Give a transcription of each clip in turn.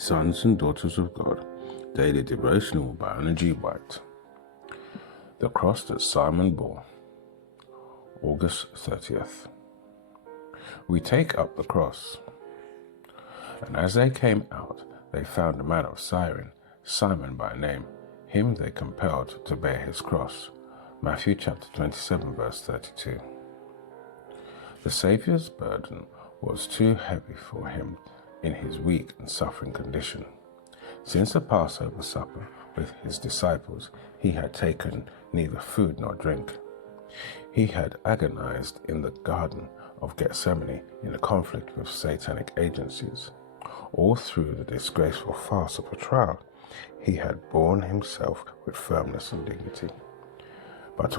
Sons and Daughters of God, Daily Devotional by Anna G. White. The Cross that Simon bore, August 30th. We take up the cross. And as they came out, they found a man of Cyrene, Simon by name. Him they compelled to bear his cross. Matthew chapter 27, verse 32. The Saviour's burden was too heavy for him in his weak and suffering condition. Since the Passover supper with his disciples, he had taken neither food nor drink. He had agonized in the Garden of Gethsemane in a conflict with satanic agencies. All through the disgraceful farce of a trial, he had borne himself with firmness and dignity. But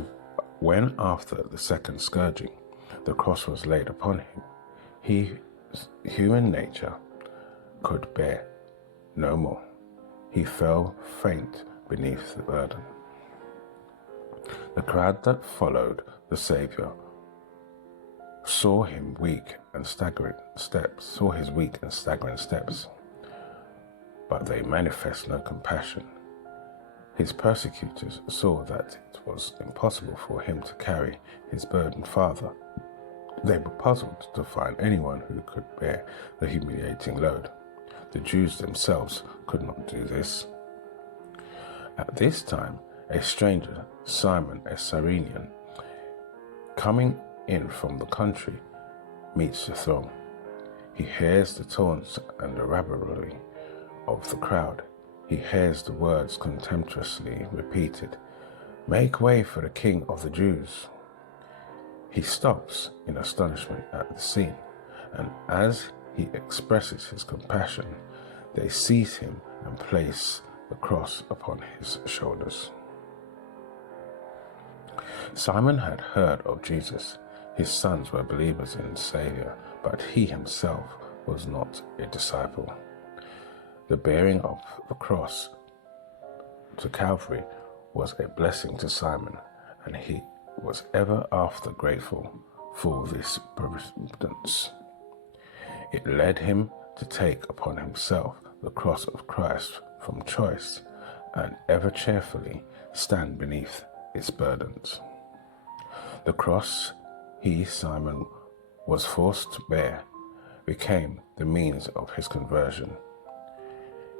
when, after the second scourging, the cross was laid upon him, his human nature could bear no more. He fell faint beneath the burden. The crowd that followed the Saviour saw his weak and staggering steps, but they manifest no compassion. His persecutors saw that it was impossible for him to carry his burden farther. They were puzzled to find anyone who could bear the humiliating load. The Jews themselves could not do this. At this time, a stranger, Simon, a Cyrene, coming in from the country, meets the throng. He hears the taunts and the raillery of the crowd. He hears the words contemptuously repeated, "Make way for the King of the Jews." He stops in astonishment at the scene, and as he expresses his compassion, they seize him and place the cross upon his shoulders. Simon had heard of Jesus. His sons were believers in the Saviour, but he himself was not a disciple. The bearing of the cross to Calvary was a blessing to Simon, and he was ever after grateful for this providence. It led him to take upon himself the cross of Christ from choice and ever cheerfully stand beneath its burdens. The cross he, Simon, was forced to bear became the means of his conversion.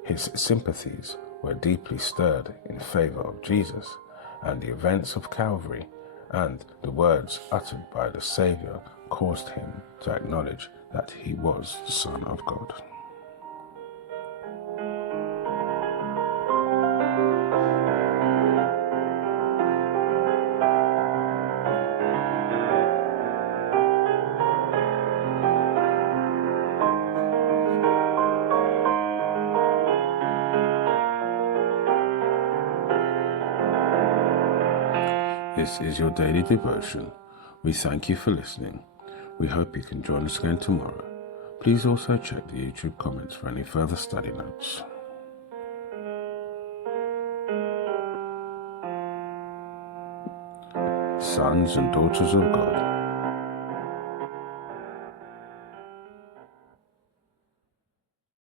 His sympathies were deeply stirred in favor of Jesus, and the events of Calvary and the words uttered by the Saviour caused him to acknowledge that he was the Son of God. This is your daily devotion. We thank you for listening. We hope you can join us again tomorrow. Please also check the YouTube comments for any further study notes. Sons and Daughters of God,